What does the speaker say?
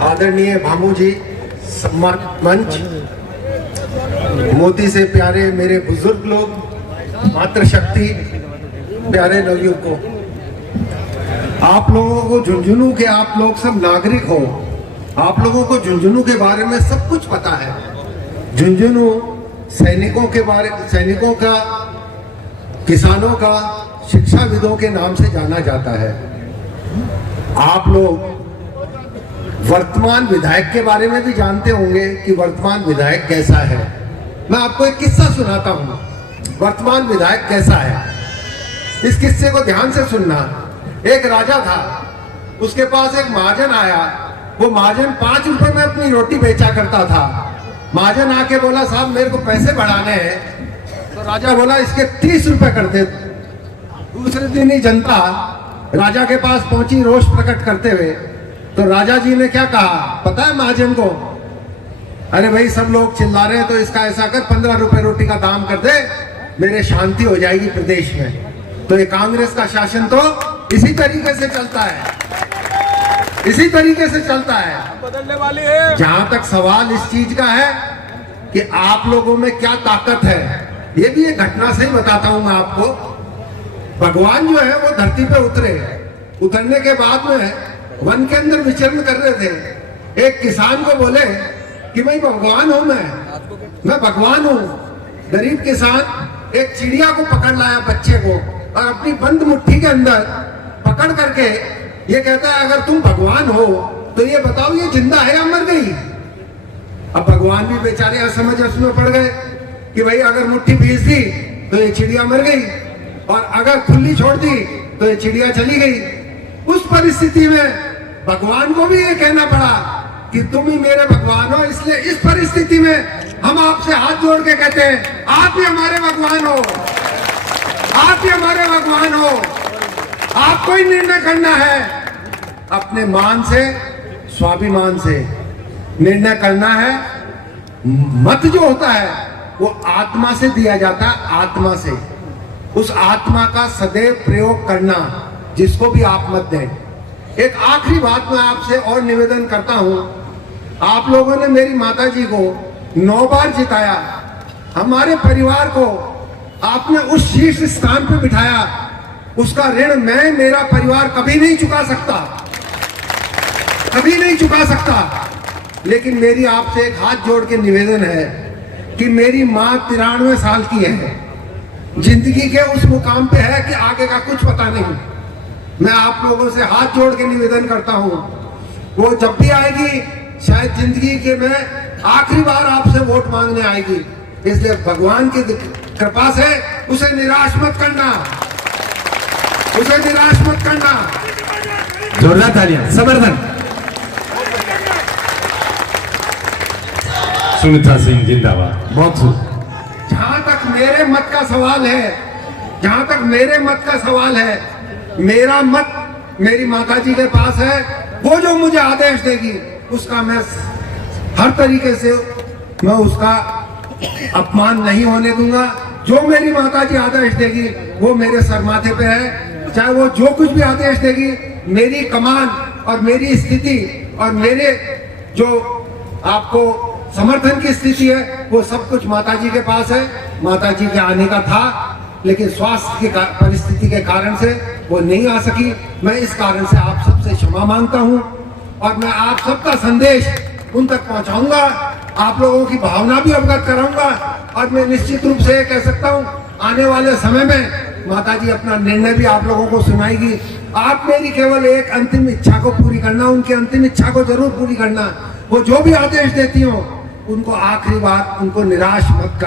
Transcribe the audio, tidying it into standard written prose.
आदरणीय भामू जी, सम्मान मंच, मोती से प्यारे मेरे बुजुर्ग लोग, मातृशक्ति, प्यारे नवयुवकों, आप लोगों को झुंझुनू के, आप लोग सब नागरिक हो, आप लोगों को झुंझुनू के बारे में सब कुछ पता है। झुंझुनू सैनिकों का, किसानों का, शिक्षाविदों के नाम से जाना जाता है। आप लोग वर्तमान विधायक के बारे में भी जानते होंगे कि वर्तमान विधायक कैसा है। मैं आपको एक किस्सा सुनाता हूं, वर्तमान विधायक कैसा है। इस किस्से को ध्यान से सुनना। एक राजा था, उसके पास एक महाजन आया। वो महाजन 5 रुपए में अपनी रोटी बेचा करता था। महाजन आके बोला, साहब मेरे को पैसे बढ़ाने हैं। तो राजा बोला, इसके 30 रुपए कर दे। दूसरे दिन ही जनता राजा के पास पहुंची रोष प्रकट करते हुए। तो राजा जी ने क्या कहा पता है महाजन को? अरे भाई, सब लोग चिल्ला रहे हैं तो इसका ऐसा कर, 15 रुपए रोटी का दाम कर दे, मेरे शांति हो जाएगी प्रदेश में। तो ये कांग्रेस का शासन तो इसी तरीके से चलता है, इसी तरीके से चलता है। बदलने वाली है। जहां तक सवाल इस चीज का है कि आप लोगों में क्या ताकत है, ये भी एक घटना से ही बताता हूं मैं आपको। भगवान जो है वो धरती पे उतरे। उतरने के बाद में वन के अंदर विचरण कर रहे थे। एक किसान को बोले कि भाई भगवान हूं मैं भगवान हूं। गरीब किसान एक चिड़िया को पकड़ लाया, बच्चे को, और अपनी बंद मुट्ठी के अंदर पकड़ करके ये कहता है, अगर तुम भगवान हो तो ये बताओ ये जिंदा है या मर गई? अब भगवान भी बेचारे असमंजस उसमें पड़ गए कि भाई अगर मुट्ठी भींच दी तो ये चिड़िया मर गई, और अगर खुली छोड़ दी तो ये चिड़िया चली गई। उस परिस्थिति में भगवान को भी ये कहना पड़ा कि तुम ही मेरे भगवान हो। इसलिए इस परिस्थिति में हम आपसे हाथ जोड़ के कहते हैं, आप ही हमारे भगवान हो, आप ही हमारे भगवान हो। आपको ही निर्णय करना है, अपने मान से, स्वाभिमान से निर्णय करना है। मत जो होता है वो आत्मा से दिया जाता है, आत्मा से। उस आत्मा का सदैव प्रयोग करना, जिसको भी आप मत दें। एक आखिरी बात मैं आपसे और निवेदन करता हूं। आप लोगों ने मेरी माताजी को 9 बार जिताया, हमारे परिवार को आपने उस शीर्ष स्थान पर बिठाया। उसका ऋण मैं, मेरा परिवार कभी नहीं चुका सकता, कभी नहीं चुका सकता। लेकिन मेरी आपसे एक हाथ जोड़ के निवेदन है कि मेरी मां 93 साल की है, जिंदगी के उस मुकाम पे है कि आगे का कुछ पता नहीं। मैं आप लोगों से हाथ जोड़ के निवेदन करता हूं, वो जब भी आएगी शायद जिंदगी के में आखिरी बार आपसे वोट मांगने आएगी। इसलिए भगवान की कृपा से उसे निराश मत करना, उसे निराश मत करना। जोरदार तालियां, समर्थन। सुनीता सिंह जिंदाबाद। बहुत खूब। जहां तक मेरे मत का सवाल है, जहां तक मेरे मत का सवाल है, मेरा मत मेरी माताजी के पास है। वो जो मुझे आदेश देगी उसका मैं हर तरीके से मैं उसका अपमान नहीं होने दूंगा। जो मेरी माताजी आदेश देगी वो मेरे सर माथे पे है। चाहे वो जो कुछ भी आदेश देगी, मेरी कमान और मेरी स्थिति और मेरे जो आपको समर्थन की स्थिति है, वो सब कुछ माताजी के पास है। माताजी के आने का था, लेकिन स्वास्थ्य की परिस्थिति के कारण से वो नहीं आ सकी। मैं इस कारण से आप सबसे क्षमा मांगता हूं, और मैं आप सबका संदेश उन तक पहुंचाऊंगा, आप लोगों की भावना भी अवगत कराऊंगा। और मैं निश्चित रूप से कह सकता हूं, आने वाले समय में माताजी अपना निर्णय भी आप लोगों को सुनाएगी। आप मेरी केवल एक अंतिम इच्छा को पूरी करना, उनकी अंतिम इच्छा को जरूर पूरी करना। वो जो भी आदेश देती हो उनको आखिरी बार उनको निराश मत करना।